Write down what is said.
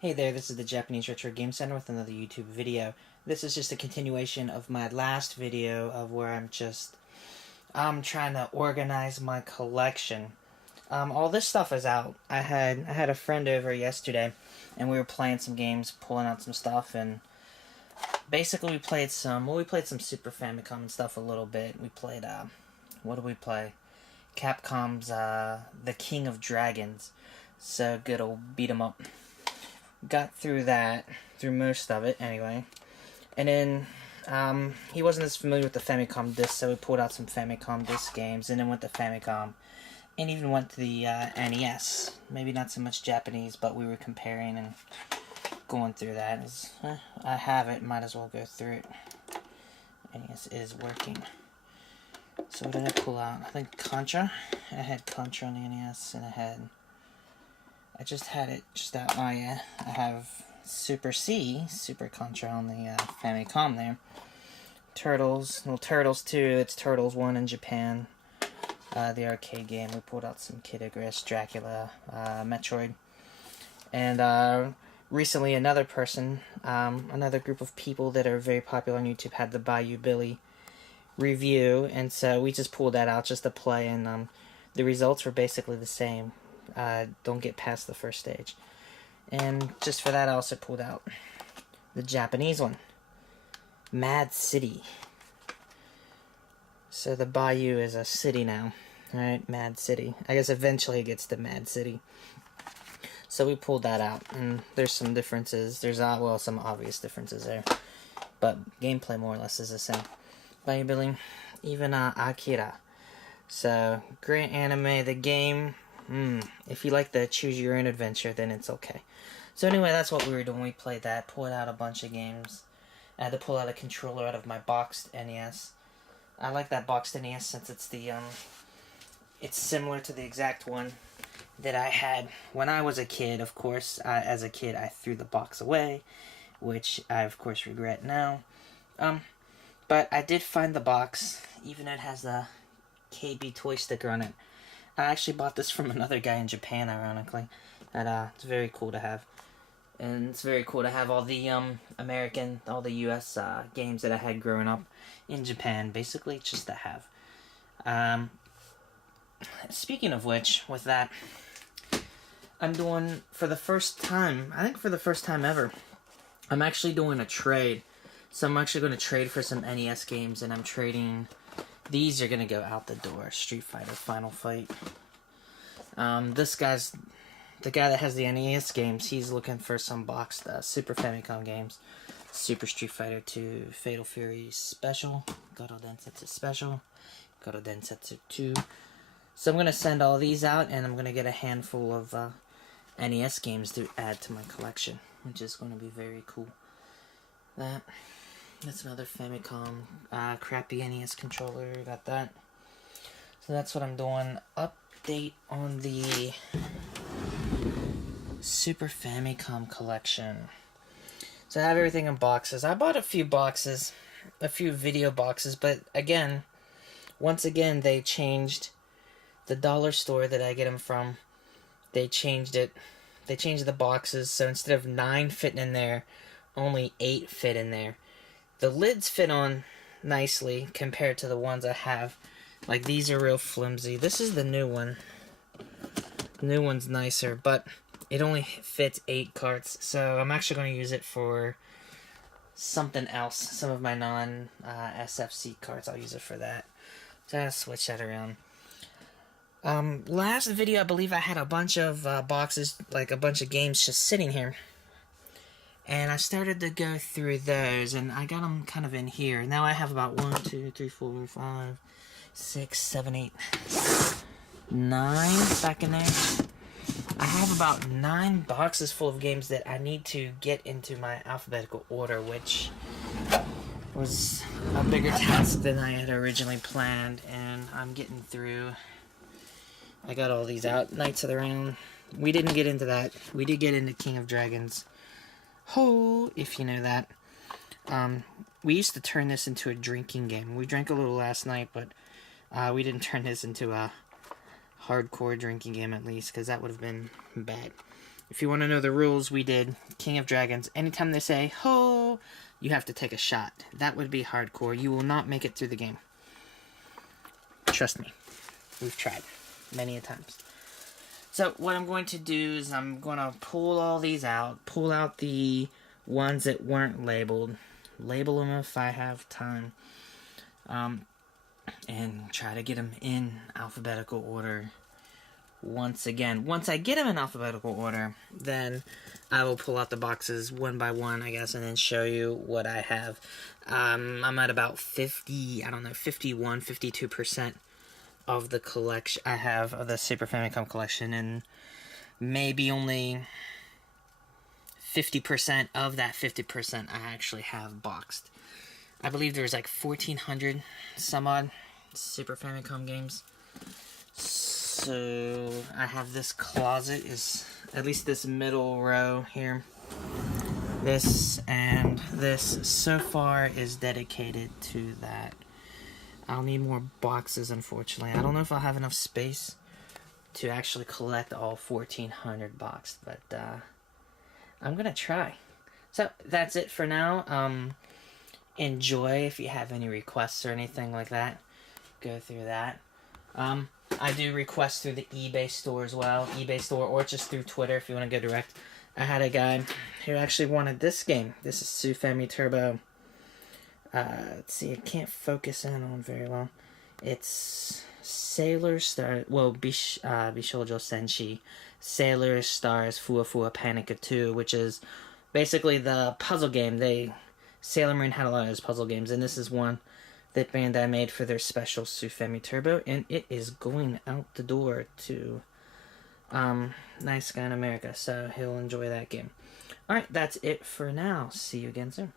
Hey there, this is the Japanese Retro Game Center with another YouTube video. This is just a continuation of my last video of where I'm trying to organize my collection. All this stuff is out. I had a friend over yesterday, and we were playing some games, pulling out some stuff, and basically we played some Super Famicom and stuff a little bit. We played what did we play? Capcom's The King of Dragons. So good old beat 'em up. Got through that, through most of it anyway. And then he wasn't as familiar with the Famicom disc, so we pulled out some Famicom disc games, and then went to Famicom, and even went to the NES. Maybe not so much Japanese, but we were comparing and going through that. I have it, might as well go through it. NES is working. So what did I pull out? I think Contra. I had Contra on the NES, and I just had it just out. Oh yeah, I have Super Contra on the Famicom there. Turtles, well, Turtles 2, it's Turtles 1 in Japan. The arcade game, we pulled out some Kid Icarus, Dracula, Metroid. And recently another group of people that are very popular on YouTube had the Bayou Billy review, and so we just pulled that out just to play, and the results were basically the same. Don't get past the first stage. And just for that, I also pulled out the Japanese one, Mad City. So the Bayou is a city now. Alright, Mad City. I guess eventually it gets to Mad City. So we pulled that out, and there's some differences. There's, well, some obvious differences there. But gameplay more or less is the same. Bayou Billy, even Akira. So, great anime. The game, if you like the choose your own adventure, then it's okay. So anyway, that's what we were doing. We played that, pulled out a bunch of games. I had to pull out a controller out of my boxed NES. I like that boxed NES since it's it's similar to the exact one that I had when I was a kid. Of course, as a kid, I threw the box away, which I of course regret now. But I did find the box, even though it has the KB toy sticker on it. I actually bought this from another guy in Japan, ironically. And it's very cool to have. And it's very cool to have all the all the US games that I had growing up in Japan, basically just to have. Speaking of which, with that, I'm doing, for the first time, I think for the first time ever, I'm actually doing a trade. So I'm actually going to trade for some NES games, and I'm trading, these are going to go out the door. Street Fighter Final Fight. The guy that has the NES games, he's looking for some boxed Super Famicom games. Super Street Fighter 2, Fatal Fury Special, Goto Densetsu Special, Goto Densetsu 2. So I'm going to send all these out, and I'm going to get a handful of NES games to add to my collection, which is going to be very cool. That's another Famicom, crappy NES controller, got that. So that's what I'm doing. Update on the Super Famicom collection. So I have everything in boxes. I bought a few boxes, a few video boxes, but once again, they changed the dollar store that I get them from. They changed it. They changed the boxes, so instead of 9 fitting in there, only 8 fit in there. The lids fit on nicely compared to the ones I have. Like, these are real flimsy. This is the new one. The new one's nicer, but it only fits 8 carts, so I'm actually going to use it for something else. Some of my non-SFC carts, I'll use it for that. So I'm going to switch that around. Last video, I believe I had a bunch of boxes, like a bunch of games just sitting here. And I started to go through those, and I got them kind of in here. Now I have about 1, 2, 3, 4, 5, 6, 7, 8, 9 back in there. I have about 9 boxes full of games that I need to get into my alphabetical order, which was a bigger task than I had originally planned, and I'm getting through. I got all these out. Knights of the Round. We didn't get into that. We did get into King of Dragons. Ho, if you know that. We used to turn this into a drinking game. We drank a little last night, but we didn't turn this into a hardcore drinking game, at least, because that would have been bad. If you want to know the rules, we did King of Dragons. Anytime they say, ho, you have to take a shot. That would be hardcore. You will not make it through the game. Trust me. We've tried many a times. So what I'm going to do is I'm going to pull all these out. Pull out the ones that weren't labeled. Label them if I have time. And try to get them in alphabetical order. Once again, once I get them in alphabetical order, then I will pull out the boxes one by one, I guess, and then show you what I have. I'm at about 51, 52% of the collection I have of the Super Famicom collection, and maybe only 50% of that 50% I actually have boxed. I believe there's like 1,400 some odd Super Famicom games. So I have this closet, is at least this middle row here. This and this so far is dedicated to that. I'll need more boxes, unfortunately. I don't know if I'll have enough space to actually collect all 1,400 boxed, but I'm gonna try. So that's it for now. Enjoy. If you have any requests or anything like that, go through that. I do request through the eBay store as well. eBay store, or just through Twitter if you want to go direct. I had a guy who actually wanted this game. This is Sufami Turbo. Let's see, I can't focus in on very well. It's Sailor Star, well, Bishoujo Senshi, Sailor Stars Fua Fua Panica 2, which is basically the puzzle game. Sailor Moon had a lot of those puzzle games, and this is one that Bandai made for their special Sufami Turbo, and it is going out the door to Nice Guy in America, so he'll enjoy that game. Alright, that's it for now. See you again soon.